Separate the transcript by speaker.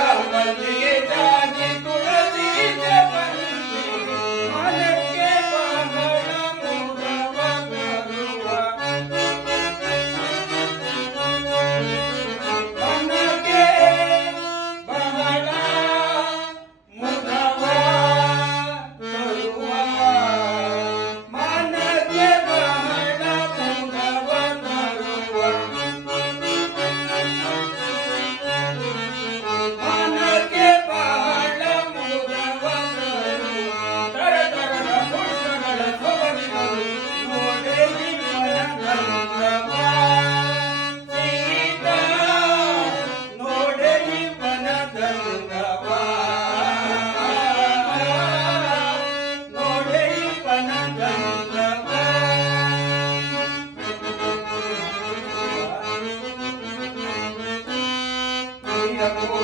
Speaker 1: يوم القيامة tampoco